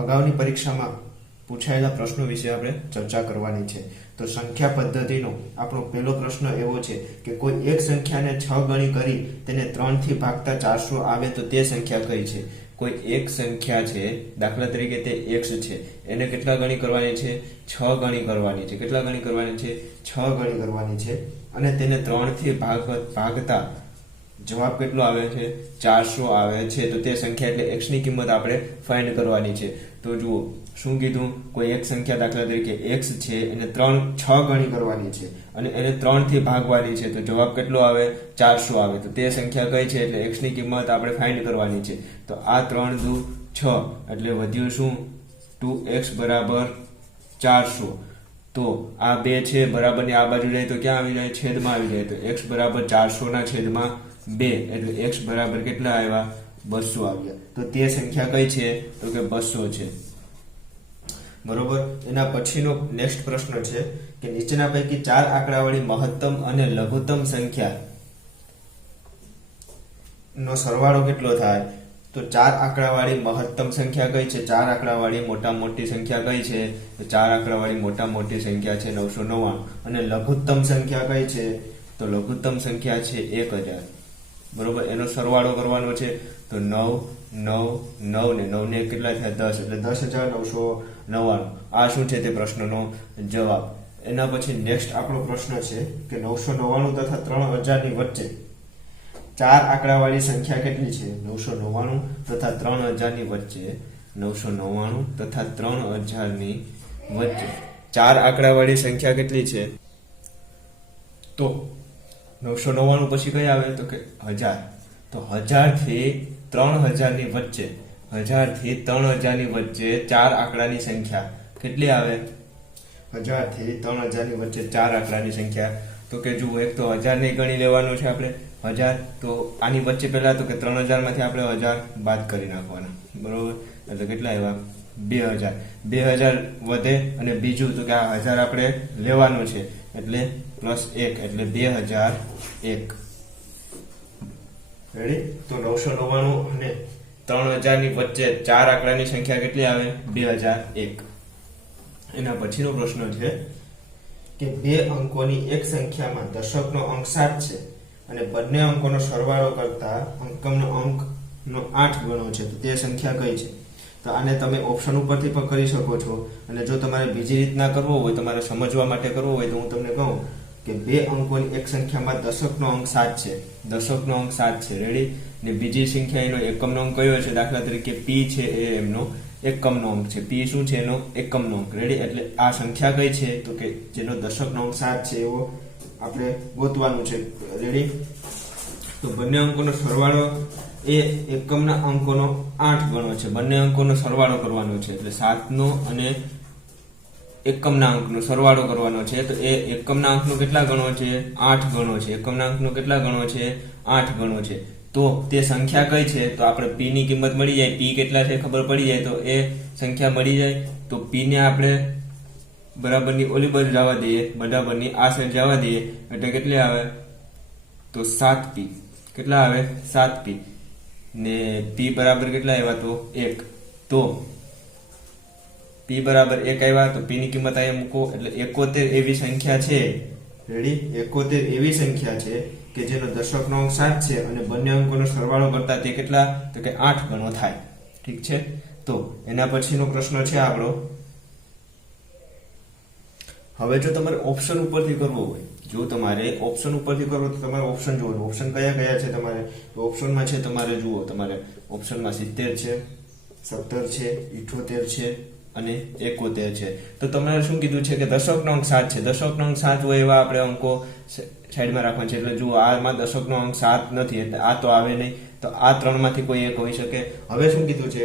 અગાઉની પરીક્ષામાં પૂછાયેલા પ્રશ્નો વિશે આપણે ચર્ચા કરવાની છે। તો સંખ્યા પદ્ધતિનો આપણો પહેલો પ્રશ્ન એવો છે કે કોઈ એક સંખ્યાને 6 ગણી કરી તેને 3 થી ભાગતા 400 આવે તો તે સંખ્યા કઈ છે। કોઈ એક સંખ્યા છે, દાખલા તરીકે તે x છે, એને કેટલા ગણી કરવાની છે? 6 ગણી કરવાની છે। કેટલા ગણી કરવાની છે? 6 ગણી કરવાની છે અને તેને 3 થી ભાગતા જવાબ કેટલો આવે છે? 400 આવે છે। તો તે સંખ્યા એટલે x ની કિંમત આપણે ફાઇન્ડ કરવાની છે। તો જુઓ શું કીધું, કોઈ એક સંખ્યા દાખલા તરીકે x છે એને 6 ગણી કરવાની છે અને એને 3 થી ભાગવાની છે તો જવાબ કેટલો આવે? 400 આવે। તો તે સંખ્યા કઈ છે એટલે x ની કિંમત આપણે ફાઇન્ડ કરવાની છે। તો આ 3 દુ 6 એટલે વધ્યું શું? 2x બરાબર 400। તો આ 2 છે બરાબરની આ બાજુ જાય તો ક્યાં આવી જાય? છેદમાં આવી જાય। તો x બરાબર 400 ના છેદમાં 2 એટલે x બરાબર કેટલા આવ્યા? 200 આવ્યા। તો તે સંખ્યા કઈ છે? તો કે 200 છે, બરોબર। એના પછીનો નેક્સ્ટ પ્રશ્ન છે કે નીચેના પૈકી 4 આંકડાવાળી મહત્તમ અને લઘુત્તમ સંખ્યા નો સરવાળો કેટલો થાય? તો 4 આંકડાવાળી મહત્તમ સંખ્યા કઈ છે? 4 આંકડાવાળી મોટા મોટી સંખ્યા કઈ છે? તો 4 આંકડાવાળી મોટા મોટી સંખ્યા છે 999 અને લઘુત્તમ સંખ્યા કઈ છે? તો લઘુત્તમ સંખ્યા છે 1000, બરોબર। એનો સરવાળો કરવાનો છે તો 9 9 9 ને 9 ને કેટલા થયા? 10 એટલે 10,999। આ શું છે? તે પ્રશ્નનો જવાબ। એના પછી નેક્સ્ટ આપણો પ્રશ્ન છે કે 999 તથા 3000 ની વચ્ચે 4 આંકડાવાળી સંખ્યા કેટલી છે? 999 તથા 3000 ની વચ્ચે 999 તથા 3000 ની વચ્ચે 4 આંકડાવાળી સંખ્યા કેટલી છે? તો 999 પછી કઈ આવે? તો કે 1000। તો 1000 થી 3000 ની વચ્ચે 1000 થી 3000 ની વચ્ચે 4 આંકડાની સંખ્યા કેટલી આવે? 1000 થી 3000 ની વચ્ચે 4 આંકડાની સંખ્યા તો કે જુઓ, એક તો 1000 ને ગણી લેવાનું છે આપણે 1000। તો આની વચ્ચે પહેલા તો કે 3000 માંથી આપણે 1000 બાદ કરી નાખવાના, બરોબર। એટલે કેટલા આવ્યા? 2000। 2000 વધે અને બીજું તો કે આ 1000 આપણે લેવાનું છે એટલે +1 એટલે 2001, રેડી। તો 999 અને 3000 ની વચ્ચે 4 આંકડાની સંખ્યા કેટલી આવે? 2001। એના પછીનો પ્રશ્ન છે કે બે અંકોની એક સંખ્યામાં દશકનો અંક 7 છે અને બંને અંકોનો સરવાળો કરતા અંકનો અંકનો 8 ગણો છે તો તે સંખ્યા કઈ છે? તો આને તમે ઓપ્શન ઉપરથી પણ કરી શકો છો અને જો તમારે બીજી રીતના કરવો હોય, તમારે સમજવા માટે કરવો હોય તો હું તમને કહું કે બે અંકોની એક સંખ્યામાં દશકનો અંક 7 છે, દશકનો અંક 7 છે, રેડી। ને બીજી સંખ્યા એનો એકમનો અંક કયો છે? દાખલા તરીકે p છે એ એમનો એકમનો અંક છે, p શું છે? એનો એકમનો અંક, રેડી। એટલે આ સંખ્યા કઈ છે? તો કે જેનો દશકનો અંક 7 છે એવો આપણે ગોતવાનું છે, રેડી। તો બંને અંકોનો સરવાળો એ એકમના અંકોનો 8 ગણો છે, બંને અંકોનો સરવાળો કરવાનો છે એટલે 7 નો અને એકમના અંકનો સરવાળો કરવાનો છે તો એ એકમના અંકનો કેટલા ગણો છે? 8 ગણો છે। એકમના અંકનો કેટલા ગણો છે? 8 ગણો છે। તો તે સંખ્યા કઈ છે? તો આપણે p ની કિંમત મળી જાય, p કેટલા છે ખબર પડી જાય તો એ સંખ્યા મળી જાય। તો p ને આપણે બરાબરની ઓલી બાજુ જવા દઈએ, બરાબરની આ સાઈડ જવા દઈએ એટલે કેટલી આવે? તો 7p। કેટલા આવે? 7p ને p બરાબર કેટલા આવ્યા? તો 1। તો p બરાબર 1 આવ્યા તો p ની કિંમત અહીંયા મૂકો એટલે 71 એવી સંખ્યા છે, રેડી। 71 એવી સંખ્યા છે કે જેનો દશકનો અંક 7 છે અને બંને અંકોનો સરવાળો કરતા તે કેટલા? તો કે 8 ગણો થાય, ઠીક છે। તો એના પછીનો પ્રશ્ન છે આપણો, હવે જો તમારે ઓપ્શન ઉપરથી કરવો હોય, જો તમારે ઓપ્શન ઉપરથી કરવો તો તમારે ઓપ્શન જોવાનું। ઓપ્શન કયા કયા છે તમારે? તો ઓપ્શનમાં છે તમારે જુઓ, તમારે ઓપ્શનમાં 70 છે, 17 છે, 78 છે અને 71 છે। તો તમારે શું કીધું છે કે દશકનો અંક 7 છે, દશકનો અંક 7 હોય એવા આપણે અંકો સાઈડમાં રાખવાના છે। એટલે જુઓ આમાં દશકનો અંક 7 નથી એટલે આ તો આવે નહીં, તો આ ત્રણમાંથી કોઈ એક હોઈ શકે। હવે શું કીધું છે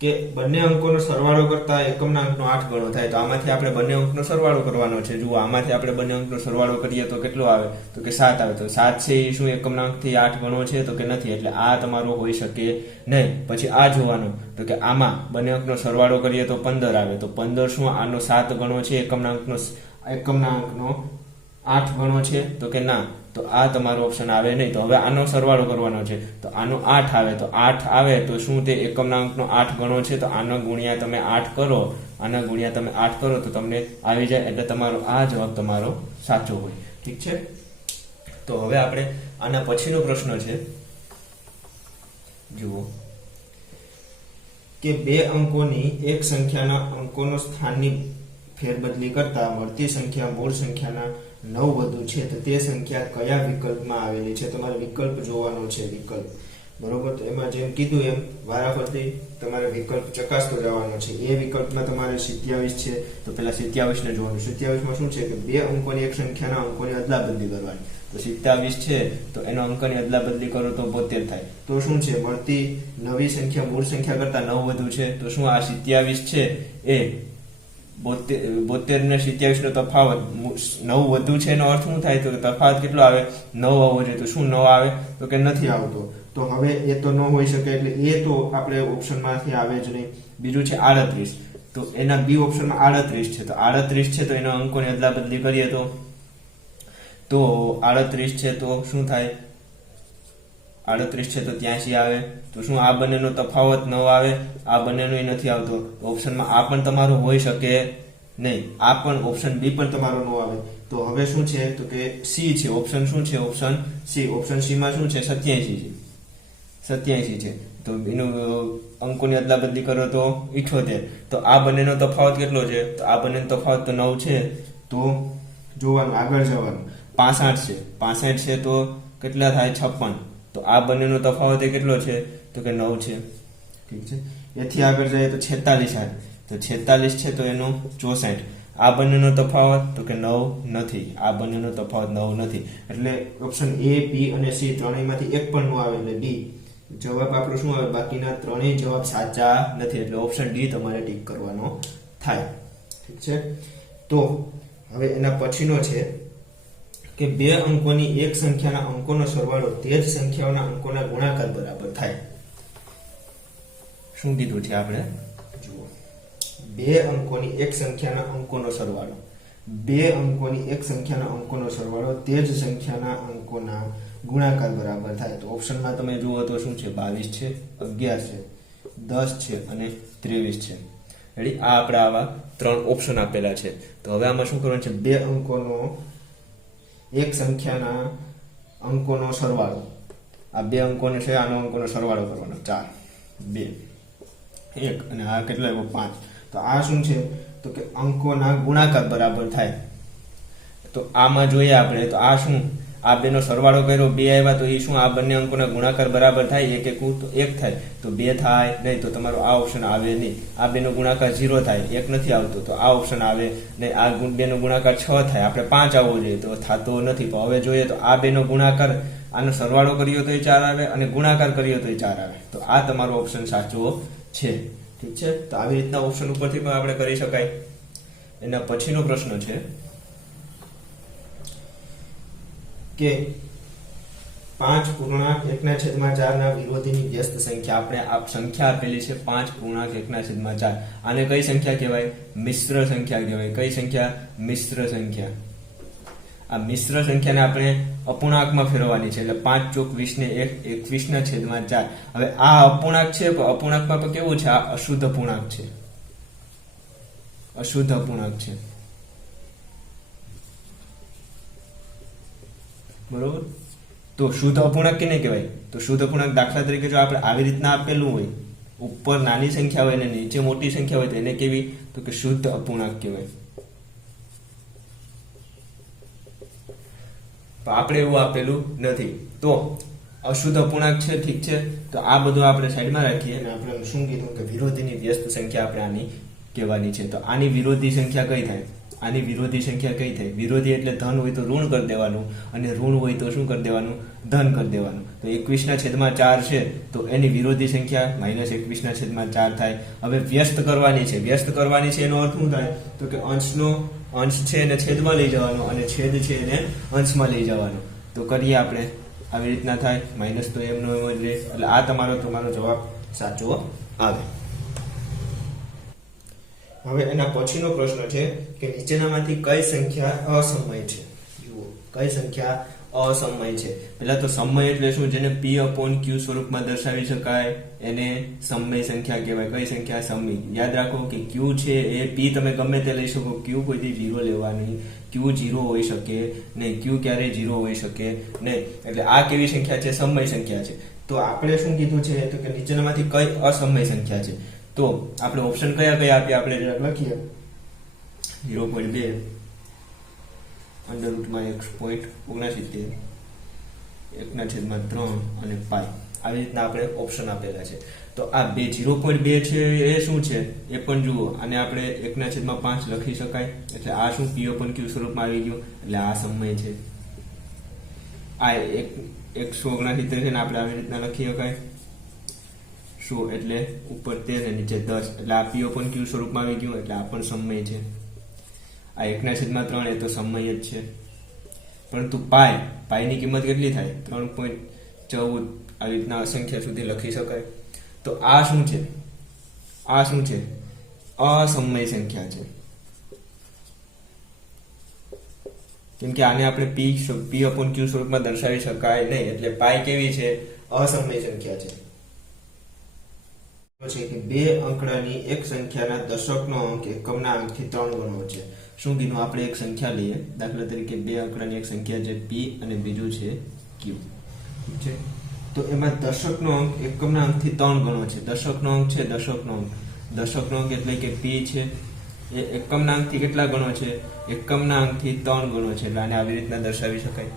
કે બંને અંકોનો સરવાળો કરતા એકમના અંકનો 8 ગણો થાય તો આમાંથી આપણે બંને અંકનો સરવાળો કરવાનો છે। જુઓ આમાંથી આપણે બંને અંકનો સરવાળો કરીએ તો કેટલો આવે? તો કે 7 આવે। તો 7 છે એ શું એકમના અંકથી 8 ગણો છે? તો કે નથી, એટલે આ તમારો હોઈ શકે નહીં। પછી આ જોવાનું તો કે આમાં બંને અંકનો સરવાળો કરીએ તો 15 આવે, તો 15 શું આનો 7 ગણો છે? એકમના અંકનો 8 ગણો છે? તો કે ના, તો આ તમારો ઓપ્શન આવે નહીં. તો હવે આનો સરવાળો કરવાનો છે. તો આનો 8 આવે, તો 8 આવે તો શું તે એકમના અંકનો 8 ગણો છે? તો આનો ગુણ્યા તમે 8 કરો, આના ગુણ્યા તમે 8 કરો તો તમને આવી જાય. એટલે તમારો આ જવાબ તમારો સાચો હોય. ઠીક છે. તો હવે આપણે આના પછીનો પ્રશ્ન છે, જુઓ કે બે અંકોની એક સંખ્યાના અંકોનો સ્થાનની ફેરબદલી કરતા મળતી સંખ્યા મૂળ સંખ્યાના 9 વધુ છે, તો તે સંખ્યા કયા વિકલ્પમાં આવેલી છે? તમારે વિકલ્પ જોવાનો છે, વિકલ્પ. બરોબર. તો એમાં જેમ કીધું એમ વારાફરતી તમારે વિકલ્પ ચકાસતો જવાનો છે. એ વિકલ્પમાં તમારે 27 છે, તો પેલા 27 ને જોવાનું. 27 માં શું છે કે બે અંકોની એક સંખ્યાના અંકોની અદલાબદલી કરવાની. તો 27 છે તો એનો અંકની અદલાબદલી કરો તો 72 થાય. તો શું છે, મળતી નવી સંખ્યા મૂળ સંખ્યા કરતા 9 વધુ છે. તો શું આ 27 છે એ 72 ને 27 નો તફાવત 9 વધુ છે એનો અર્થ શું થાય? તો તફાવત કેટલો આવે? 9 આવવો જોઈએ. તો શું 9 આવે? તો કે નથી આવતો. તો હવે એ તો ન હોઈ શકે, એટલે એ તો આપણે ઓપ્શનમાંથી આવે જ નહીં. બીજું છે 38. તો એના બી ઓપ્શનમાં 38 છે. તો 38 છે તો એના અંકોની અદલાબદલી કરીએ તો 38 છે તો શું થાય? 38 છે તો 83 આવે. તો શું આ બંનેનો તફાવત 9 આવે? આ બંનેનો નથી આવતો. ઓપ્શનમાં આ પણ તમારો હોઈ શકે નહીં. આ પણ ઓપ્શન બી પણ તમારો ન આવે. તો હવે શું છે? તો કે સી છે. ઓપ્શન શું છે? Option C. ઓપ્શન સી માં શું છે? 87 છે. 87 છે. તો એનું અંકોની અદલાબદલી કરો તો 78. તો આ બંનેનો તફાવત કેટલો છે? તો આ બંનેનો તફાવત તો 9 છે. તો જોવાનું, આગળ જવાનું. 65 છે. 65 છે તો કેટલા થાય? 56. તો આ બંનેનો તફાવત એ કેટલો છે? તો કે 9 છે. ઠીક છે. એથી આગળ જઈએ તો 46 આવે. તો 46 છે તો એનો 64. આ બંનેનો તફાવત તો કે 9 નથી. આ બંનેનો તફાવત 9 નથી. એટલે ઓપ્શન એ, બી અને સી ત્રણેયમાંથી એક પણ ન આવે. એટલે ડી જવાબ આપણો શું આવે? બાકીના ત્રણેય જવાબ સાચા નથી. એટલે ઓપ્શન ડી તમારે ટીક કરવાનો થાય. ઠીક છે. તો હવે એના પછીનો છે કે બે અંકોની એક સંખ્યાના અંકોનો સરવાળો તે જ સંખ્યાઓના અંકોના ગુણાકાર બરાબર થાય. શું કીધું છે આપણે? જુઓ, બે અંકોની એક સંખ્યાના અંકોનો સરવાળો, બે અંકોની એક સંખ્યાના અંકોનો સરવાળો તે જ સંખ્યાના અંકોના ગુણાકાર બરાબર થાય. તો ઓપ્શનમાં તમે જુઓ તો શું છે? 22 છે, 11 છે, 10 છે અને 23 છે. રેડી? આ આપણે આવા 3 ઓપ્શન આપેલા છે. તો હવે આમાં શું કરવાનું છે? બે અંકોનો એક સંખ્યાના અંકોનો સરવાળો, આ બે અંકોનો છે, આનો અંકોનો સરવાળો કરવાનો. 4, 2, 1 અને આ કેટલો આવ્યો? 5. તો આ શું છે? તો કે અંકોના ગુણાકાર બરાબર થાય. તો આમાં જોઈએ આપણે તો આ શું? આ બેનો સરવાળો કર્યો, 2 આવ્યા, તો એ શું? આ બંને અંકોના ગુણાકાર બરાબર થાય. એક એકું તો 1 થાય, તો 2 થાય નહીં. તો તમારો આ ઓપ્શન આવે નહીં. આ બેનો ગુણાકાર 0 થાય, 1 નથી આવતો, તો આ ઓપ્શન આવે નહીં. આ બેનો ગુણાકાર 6 થાય, આપણે 5 આવવો જોઈએ, તો થતો નથી. તો હવે જોઈએ તો આ બેનો ગુણાકાર, આનો સરવાળો કર્યો તો 4 આવે અને ગુણાકાર કર્યો તો 4 આવે. તો આ તમારો ઓપ્શન સાચો છે. ઠીક છે. તો આવી રીતના ઓપ્શન ઉપરથી પણ આપણે કરી શકાય. એના પછીનો પ્રશ્ન છે કે 5.1/4 ના વિરોધીની વ્યસ્ત સંખ્યા. આપણે આ સંખ્યા આપેલી છે 5.1/4. આને કઈ સંખ્યા કહેવાય? મિશ્ર સંખ્યા કહેવાય. કઈ સંખ્યા? મિશ્ર સંખ્યા. આ મિશ્ર સંખ્યાને આપણે અપૂર્ણાંકમાં ફેરવવાની છે. એટલે 5 ચોક 20 ને 21/4. હવે આ અપૂર્ણાંક છે, પણ અપૂર્ણાંકમાં પણ કેવું છે? આ અશુદ્ધ અપૂર્ણાંક છે. અશુદ્ધ અપૂર્ણાંક છે. બરોબર? તો શુદ્ધ અપૂર્ણાંક કેને કહેવાય? તો શુદ્ધ અપૂર્ણાંક દાખલા તરીકે જો આપણે આવી રીતના આપેલું હોય, ઉપર નાની સંખ્યા હોય અને નીચે મોટી સંખ્યા હોય, તો એને કેવી? તો કે શુદ્ધ અપૂર્ણાંક કહેવાય. આપણે એવું આપેલું નથી. તો અશુદ્ધ અપૂર્ણાંક છે. ઠીક છે. તો આ બધું આપણે સાઈડમાં રાખીએ અને આપણે શું કીધું કે વિરોધીની વ્યસ્ત સંખ્યા આપણે આની કહેવાની છે. તો આની વિરોધી સંખ્યા કઈ થાય? આની વિરોધી સંખ્યા કઈ થાય? વિરોધી એટલે ધન હોય તો ઋણ કરી દેવાનું, અને ઋણ હોય તો શું કરી દેવાનું? ધન કરી દેવાનું. તો 21/4 છે તો એની વિરોધી સંખ્યા -21/4 થાય. હવે વ્યસ્ત કરવાની છે. વ્યસ્ત કરવાની છે એનો અર્થ શું થાય? તો કે અંશનો અંશ છે એને છેદમાં લઈ જવાનો, અને છેદ છે એને અંશમાં લઈ જવાનો. તો કરીએ આપણે. આવી રીતના થાય. માઇનસ તો એમનો એમ જ રહે. એટલે આ તમારો જવાબ સાચો આવે. હવે એના પછીનો પ્રશ્ન છે કે નીચેનામાંથી કઈ સંખ્યા અસમય છે? જુઓ, કઈ સંખ્યા અસમય છે. પેલા તો સમય એટલે શું, જેને p/q સ્વરૂપમાં દર્શાવી શકાય એને સમય સંખ્યા કહેવાય. કઈ સંખ્યા? સમય. યાદ રાખો કે q છે એ p તમે ગમે તે લઈ શકો, q કોઈથી 0 લેવા નહીં. q 0 હોઈ શકે નહીં, q ક્યારેય 0 હોઈ શકે નહીં. એટલે આ કેવી સંખ્યા છે? સમય સંખ્યા છે. તો આપણે શું કીધું છે તો કે નીચેનામાંથી કઈ અસમય સંખ્યા છે? તો આપણે ઓપ્શન કયા કયા આપ્યા આપણે જરાક લખીએ. 0.2 √x.69 1/3 અને પાઈ. આવી રીતના આપણે ઓપ્શન આપેલા છે. તો આ 0.2 છે એ શું છે એ પણ જુઓ. અને આપણે 1/5 લખી શકાય. એટલે આ શું p/q સ્વરૂપમાં આવી ગયું. એટલે આ સમય છે. આ 169 છે ને આપણે આવી રીતના લખી શકાય. શું એટલે ઉપર 13 ને નીચે 10. એટલે આ p/q સ્વરૂપમાં આવી ગયું. એટલે આ પણ સમય છે. આ 1/3 એ તો સમય જ છે. પરંતુ પાઈની કિંમત કેટલી થાય? 3.14. આવી રીતના અસંખ્ય સુધી લખી શકાય. તો આ શું છે? આ શું છે? અસમય સંખ્યા છે. કેમ કે આને આપણે p/q સ્વરૂપમાં દર્શાવી શકાય નહીં. એટલે પાઈ કેવી છે? અસમય સંખ્યા છે. છે કે બે અંકડાની એક સંખ્યાના દશકનો અંક એકમના અંકથી 3 ગણો છે. શું કીધું? આપણે એક સંખ્યા લઈએ, દાખલા તરીકે બે અંકડાની એક સંખ્યા છે p અને બીજું છે q. ઠીક છે. તો એમાં દશકનો અંક એકમના અંકથી 3 ગણો છે. દશકનો અંક છે, દશકનો અંક. દશકનો અંક એટલે કે p છે એ એકમના અંકથી કેટલા ગણો છે? એકમના અંકથી 3 ગણો છે. એટલે આને આવી રીતના દર્શાવી શકાય.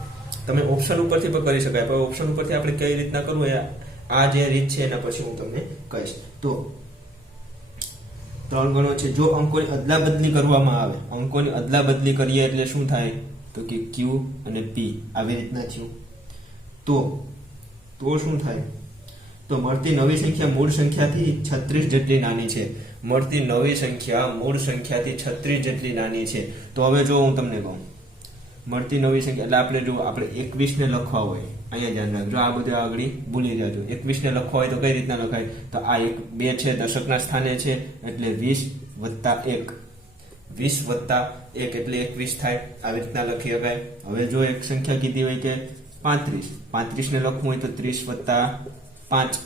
તમે ઓપ્શન ઉપરથી પણ કરી શકાય, પણ ઓપ્શન ઉપરથી આપણે કઈ રીતના કરવું આ જે રીત છે એના પછી હું તમને કહીશ. તો 3 ગણો છે. જો અંકોની અદલાબદલી કરવામાં આવે, અંકોની અદલાબદલી કરીએ એટલે શું થાય? તો કે q અને p આવી રીતના થયું. તો શું થાય? તો મળતી નવી સંખ્યા મૂળ સંખ્યાથી 36 જેટલી નાની છે. મળતી નવી સંખ્યા મૂળ સંખ્યાથી 36 જેટલી નાની છે. તો હવે જો હું તમને કહું, મળતી નવી સંખ્યા એટલે આપણે જો આપણે 21 ને લખવા હોય, અહીંયા ધ્યાન રાખજો, આ બધું આગળ ભૂલી જાજો. 21 ને લખવા હોય તો કઈ રીતના લખાય? તો આ 2 છે, દશકના સ્થાને છે, એટલે 20 + 1. 20 + 1 એટલે 21 થાય. આવી રીતના લખી શકાય. હવે જો એક સંખ્યા કીધી હોય કે 35 ને લખવું હોય તો 30 + 5.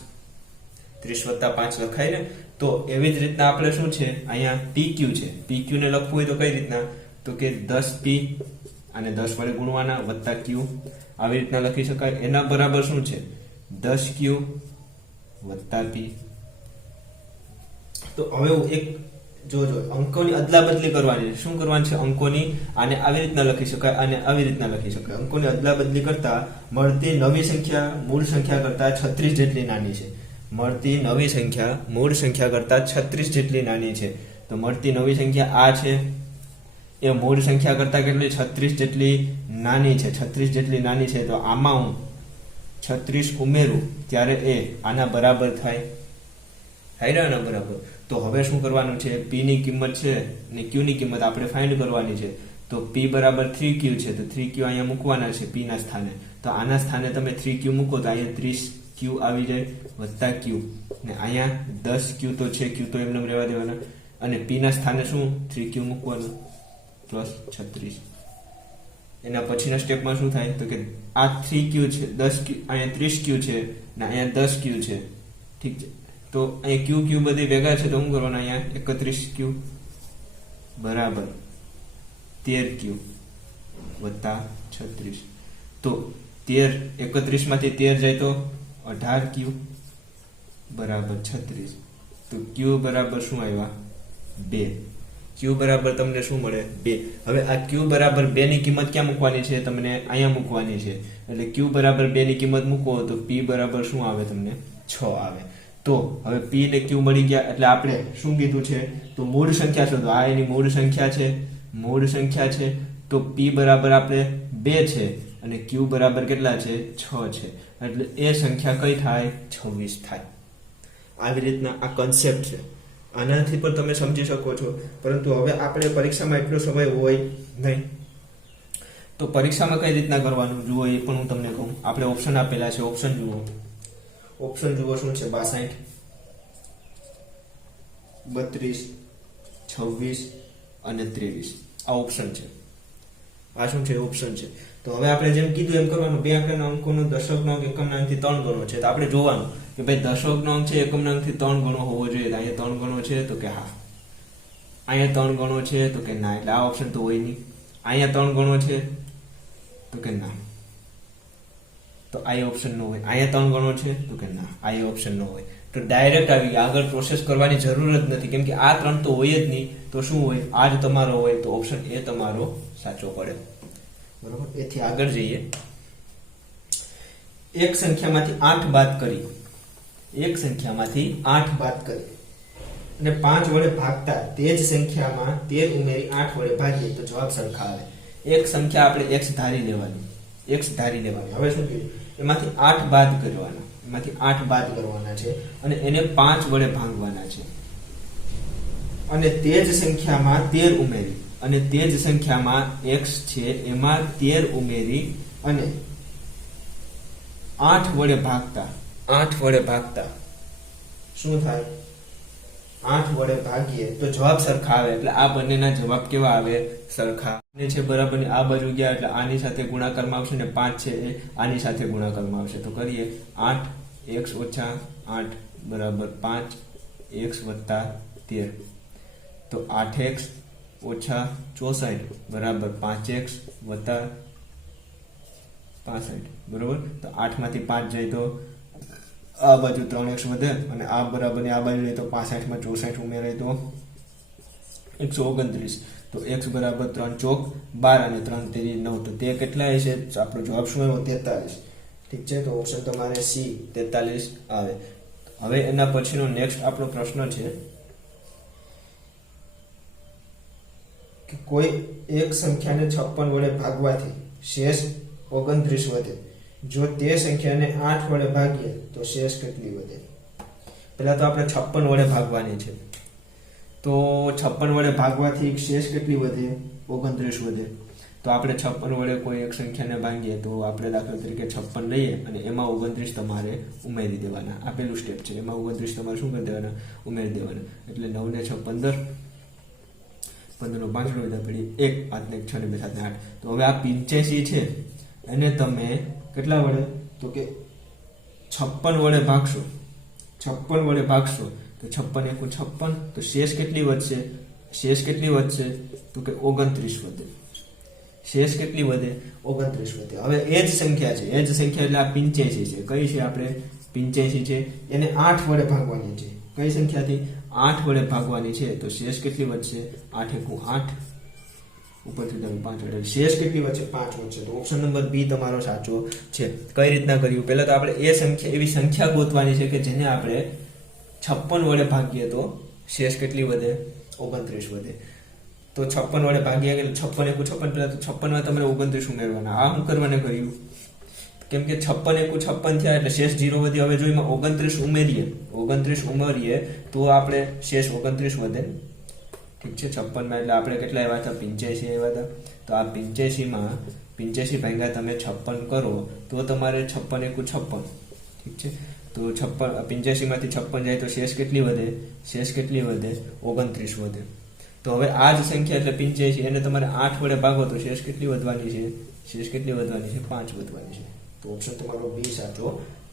30 + 5 લખાય ને. તો એવી જ રીતના આપણે શું છે, અહીંયા pq છે, pq ને લખવું હોય તો કઈ રીતના? તો કે 10p અને 10 વડે ગુણવાના વત્તા q. આવી રીતના લખી શકાય. એના બરાબર શું છે? 10q વત્તા p. તો હવે એક જોજો, અંકોની અદલાબદલી કરવાની. શું કરવાની છે? અંકોની આને આવી રીતના લખી શકાય અને આવી રીતના લખી શકાય. અંકોની અદલાબદલી કરતા મળતી નવી સંખ્યા મૂળ સંખ્યા કરતા 36 જેટલી નાની છે. મળતી નવી સંખ્યા મૂળ સંખ્યા કરતા 36 જેટલી નાની છે. તો મળતી નવી સંખ્યા આ છે એ મૂળ સંખ્યા કરતા કેટલી? 36 જેટલી નાની છે. 36 જેટલી નાની છે. તો આમાં હું 36 ઉમેરું ત્યારે એ આના બરાબર થાય. આના બરાબર. તો હવે શું કરવાનું છે? p ની કિંમત છે ને q ની કિંમત આપણે ફાઇન્ડ કરવાની છે. તો p = 3q છે. તો 3q અહીંયા મૂકવાના છે p ના સ્થાને. તો આના સ્થાને તમે 3q મૂકો તો અહીંયા 30q આવી જાય વત્તા q. ને અહીંયા 10q તો છે, q તો એમને રહેવા દેવાના. અને p ના સ્થાને શું? 3q મૂકવાનું પ્લસ 36. એના પછીના સ્ટેપમાં શું થાય? તો કે આ 3q છે, 10q અહીંયા 30q છે ને અહીંયા 10q છે. ઠીક છે. તો અહીં q બધી ભેગા છે તો શું કરવાના? અહીંયા 31q બરાબર 13q વત્તા 36. તો 31 માંથી 13 જાય તો 18q બરાબર 36. તો q બરાબર શું આવ્યા? 2. q બરાબર તમને શું મળે? 2. હવે આ q બરાબર 2 ની કિંમત ક્યાં મૂકવાની છે? તમને અહીંયા મૂકવાની છે. એટલે q બરાબર 2 ની કિંમત મૂકો તો p બરાબર શું આવે? તમને 6 આવે. તો હવે p ને q મળી ગયા. એટલે આપણે શું કીધું છે? તો મૂળ સંખ્યા શોધો. આ એની મૂળ સંખ્યા છે, મૂળ સંખ્યા છે. તો p બરાબર આપણે 2 છે અને q બરાબર કેટલા છે? 6 છે. એટલે એ સંખ્યા કઈ થાય? 26 થાય. આવી રીતના આ કન્સેપ્ટ છે. આનાથી પણ તમે સમજી શકો છો. પરંતુ હવે આપણે પરીક્ષામાં એટલો સમય હોય નહીં. તો પરીક્ષામાં કઈ રીતના કરવાનું જુઓ એ પણ હું તમને કહું. આપણે ઓપ્શન આપેલા છે, ઓપ્શન જુઓ. ઓપ્શન જુઓ શું છે? 62, 32, 26 અને 23 આ ઓપ્શન છે. આ શું છે? ઓપ્શન છે. તો હવે આપણે જેમ કીધું એમ કરવાનું, બે આંકડાના અંકોનો દશકનો અંક એકમના અંકથી 3 ગણો છે. તો આપણે જોવાનું કે ભાઈ દશકનો અંક છે એકમના અંકથી 3 ગણો હોવો જોઈએ. તો અહીંયા 3 ગણો છે તો કે હા, અહીંયા 3 ગણો છે તો કે ના, એટલે આ ઓપ્શન તો હોય નહીં. અહીંયા 3 ગણો છે તો કે ના, તો આ ઓપ્શન નો હોય. અહીંયા 3 ગણો છે તો કે ના, આ ઓપ્શન નો હોય. તો ડાયરેક્ટ આવી ગયા, આગળ પ્રોસેસ કરવાની જરૂર જ નથી, કેમ કે આ 3 તો હોય જ નહીં. તો શું હોય? આ જ તમારો હોય. તો ઓપ્શન એ તમારો સાચો પડે. બરોબર, એથી આગળ જઈએ. એક સંખ્યામાંથી 8 બાદ કરી, એક સંખ્યામાંથી 8 બાદ કરી અને 5 વડે ભાગતા તે જ સંખ્યામાં 13 ઉમેરી 8 વડે ભાગીએ તો જવાબ સરખા આવે. એક સંખ્યા આપણે x ધારી લેવાની, x ધારી લેવાની. હવે શું કીધું? એમાંથી 8 બાદ કરવાના, એમાંથી 8 બાદ કરવાના છે અને એને 5 વડે ભાગવાના છે અને તે જ સંખ્યામાં 13 ઉમેરી, અને તે જ સંખ્યામાં x છે એમાં 13 ઉમેરી અને 8 વડે ભાગતા, 8 વડે ભાગતા શું થાય? 8 વડે ભાગીએ તો જવાબ સરખા આવે. એટલે આ બંનેના જવાબ કેવા આવે? સરખા. ને છે બરાબરની આ બાજુ ગયા એટલે આની સાથે ગુણાકારમાં આવશે ને 5 છે એ આની સાથે ગુણાકારમાં આવશે. તો કરીએ 8x ઓછા 8 બરાબર 5x વત્તા 13. તો 8x ઓછા 64 બરાબર 5x વત્તા 65. બરોબર, તો 8 માંથી 5 જાય તો આ બાજુ 3x વધે અને આ બરાબર ને આ બાજુ લઈએ તો 65 માં 64 ઉમેરાય તો 129. તો x બરાબર 3 ચોક 12 અને 3 તેરી 9. તો તે કેટલા હશે? આપણો જવાબ શું આવ્યો? 43. ઠીક છે, તો ઓપ્શન તમારે સી 43 આવે. હવે એના પછીનો નેક્સ્ટ આપણો પ્રશ્ન છે કે કોઈ એક સંખ્યાને 56 વડે ભાગવાથી શેષ 29 વધે. જો તે સંખ્યાને 8 વડે ભાગીએ તો શેષ કેટલી વધે? પહેલા તો આપણે 56 વડે ભાગવાની છે. તો 56 વડે ભાગવાથી શેષ કેટલી વધે? 29 વધે. તો આપણે 56 વડે કોઈ એક સંખ્યાને ભાગીએ તો આપણે દાખલા તરીકે 56 લઈએ અને એમાં 29 તમારે ઉમેરી દેવાના. આ પહેલું સ્ટેપ છે. એમાં 29 તમારે શું કરી દેવાના? ઉમેરી દેવાના. એટલે 9 ને 6 15, 15 નો 5 વધા પડી 1, 5 ને 6 ને 2 7 ને 8. તો હવે આ 85 છે એને તમે કેટલા વડે? તો કે 56 વડે ભાગશો, 56 વડે ભાગશો તો 56 એકુ 56. તો શેષ કેટલી વધશે? શેષ કેટલી વધશે? તો કે 29 વધે. શેષ કેટલી વધે? 29 વધે. હવે એ જ સંખ્યા છે, એ જ સંખ્યા એટલે આ 85 છે. કઈ છે? આપણે 85 છે, એને 8 વડે ભાગવાની છે. કઈ સંખ્યાથી? 8 વડે ભાગવાની છે. તો શેષ કેટલી વધશે? 8 એકુ 8 ઉપરથી તમે 5 વડે શેષ કેટલી વધશે? 5 વધશે. તો ઓપ્શન નંબર બી તમારો સાચો છે. કઈ રીતના કર્યું? પહેલા તો આપણે એ સંખ્યા, એવી સંખ્યા ગોતવાની છે કે જેને આપણે 56 વડે ભાગીએ તો શેષ કેટલી વધે? 29 વધે. તો 56 વડે ભાગીએ એટલે 56 એકુ 56. પહેલા તો 56 માં તમારે 29 ઉમેરવાના. આ શું કરવાને કર્યું? કેમ કે 56 એકુ 56 થયા એટલે શેષ 0 વધ્યો. હવે જો એમાં 29 ઉમેરીએ, 29 ઉમેરીએ તો આપણે શેષ 29 વધે. ઠીક છે, 56 માં એટલે આપણે કેટલા આવ્યા હતા? 85 આવ્યા હતા. તો આ 85 માં 85 ભાગ્યા તમે 56 કરો તો તમારે 56 એકુ 56. ઠીક છે, તો 85 માંથી 56 જાય તો શેષ કેટલી વધે? શેષ કેટલી વધે? 29 વધે. તો હવે આ જ સંખ્યા એટલે 85 એને તમારે 8 વડે ભાગો તો શેષ કેટલી વધવાની છે? શેષ કેટલી વધવાની છે? 5 વધવાની છે. તો ઓપ્શન તમારો બી સાચો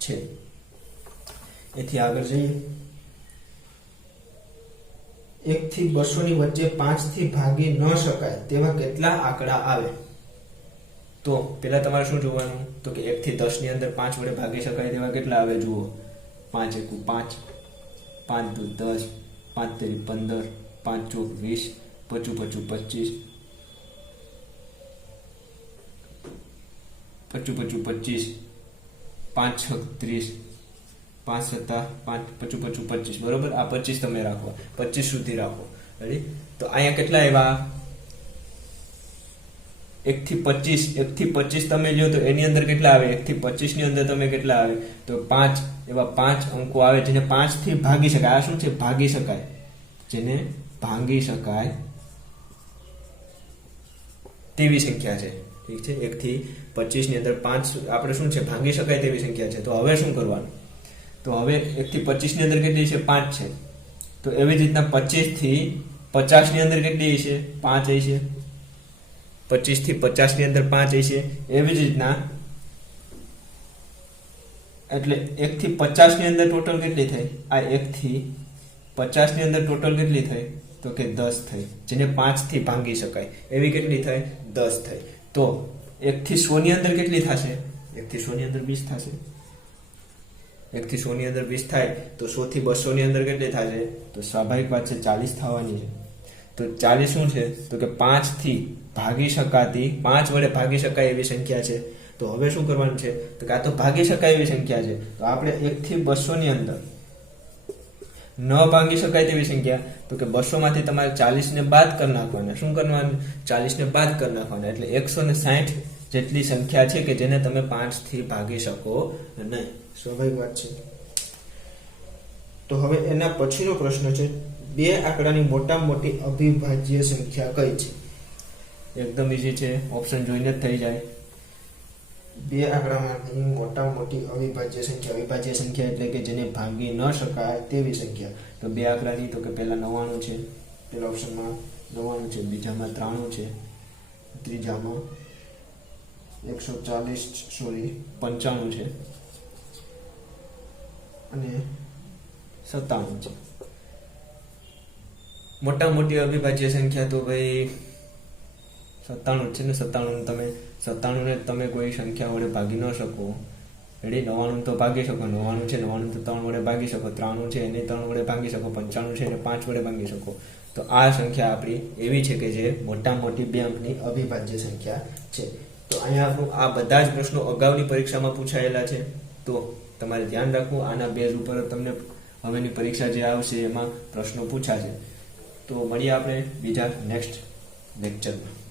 છે. એથી આગળ જઈએ. 1 થી 200 ની વચ્ચે 5 થી ભાગી ન શકાય તેવા કેટલા આંકડા આવે? તો પેલા તમારે શું જોવાનું? તો કે 1 થી 10 ની અંદર 5 વડે ભાગી શકાય તેવા કેટલા આવે? જુઓ, 5 એકુ 5, 5 દુ 10, 5 તેરી 15, 5 ચોક 20, 25 25 25, 25 5 6 30, 5 7 5 25 25. બરોબર, આ 25 તમે રાખો, 25 સુધી રાખો. રેડી? તો અહીંયા કેટલા આવ્યા? 1 થી 25 તમે લ્યો તો એની અંદર કેટલા આવે? 1 થી 25 ની અંદર તમે કેટલા આવે? તો 5. એવા 5 અંકો આવે જેને 5 થી ભાગી શકાય. આ શું છે? ભાગી શકાય. જેને ભાંગી શકાય તેવી સંખ્યા છે. ઠીક છે, 1 થી 25 ની અંદર 5 આપણે શું છે? ભાંગી શકાય તેવી સંખ્યા છે. તો હવે શું કરવાનું? તો હવે 1 થી 25 ની અંદર કેટલી છે? 5 છે. તો એવી જ રીતના 25 થી 50 ની અંદર કેટલી છે? 5 છે. 25 થી 50 ની અંદર 5 હશે એવી જ રીતના એટલે 1 થી 50 ની અંદર ટોટલ કેટલી થઈ આ 1 થી 50 ની અંદર ટોટલ કેટલી થઈ તો કે 10 થઈ જેને 5 થી ભાંગી શકાય એવી કેટલી થઈ 10 થઈ તો 1 થી 100 ની અંદર કેટલી થશે 1 થી 100 ની અંદર 20 થશે 1 થી 100 ની અંદર 20 થાય તો 100 થી 200 ની અંદર કેટલી થશે તો સ્વાભાવિક વાત છે 40 થવાની છે તો 40 શું છે તો કે 5 થી ભાગી શકાતી 5 વડે ભાગી શકાય એવી સંખ્યા છે તો હવે શું કરવાનું છે તો કે આ તો ભાગી શકાય એવી સંખ્યા છે તો આપણે 1 થી 200 ની અંદર ન ભાગી શકાય તેવી સંખ્યા તો કે 200 માંથી તમારે 40 ને બાદ કરી નાખવાના શું કરવાનું 40 ને બાદ કરી નાખવાના એટલે 160 જેટલી સંખ્યા છે કે જેને તમે 5 થી ભાગી શકો નહીં સ્વાભાવિક વાત છે તો હવે એના પછીનો પ્રશ્ન છે બે આંકડાની મોટામાં મોટી અવિભાજ્ય સંખ્યા કઈ છે એકદમ ઈઝી છે ઓપ્શન જોઈને જ થઈ જાય બે આંકડામાંથી મોટામાં મોટી અવિભાજ્ય સંખ્યા એટલે કે જેને ભાંગી ન શકાય તેવી સંખ્યા તો બે આંકડાની તો કે પહેલા 99 છે પહેલા ઓપ્શનમાં 99 છે બીજામાં 93 છે ત્રીજામાં 95 છે અને 97 છે મોટા મોટી અવિભાજ્ય સંખ્યા તો ભાઈ 97 છે ને 97 ને તમે કોઈ સંખ્યા વડે ભાગી ન શકો રેડી 99 તો ભાગી શકો 99 છે 99 તો 3 વડે ભાગી શકો 93 છે એને 3 વડે ભાગી શકો 95 છે એને 5 વડે ભાગી શકો તો આ સંખ્યા આપણી એવી છે કે જે મોટા મોટી બે અંકની અવિભાજ્ય સંખ્યા છે તો અહીંયા આપણું આ બધા જ પ્રશ્નો અગાઉની પરીક્ષામાં પૂછાયેલા છે તો તમારે ધ્યાન રાખવું આના બેઝ ઉપર તમને હવેની પરીક્ષા જે આવશે એમાં પ્રશ્નો પૂછાશે તો મળીએ આપણે બીજા નેક્સ્ટ લેક્ચરમાં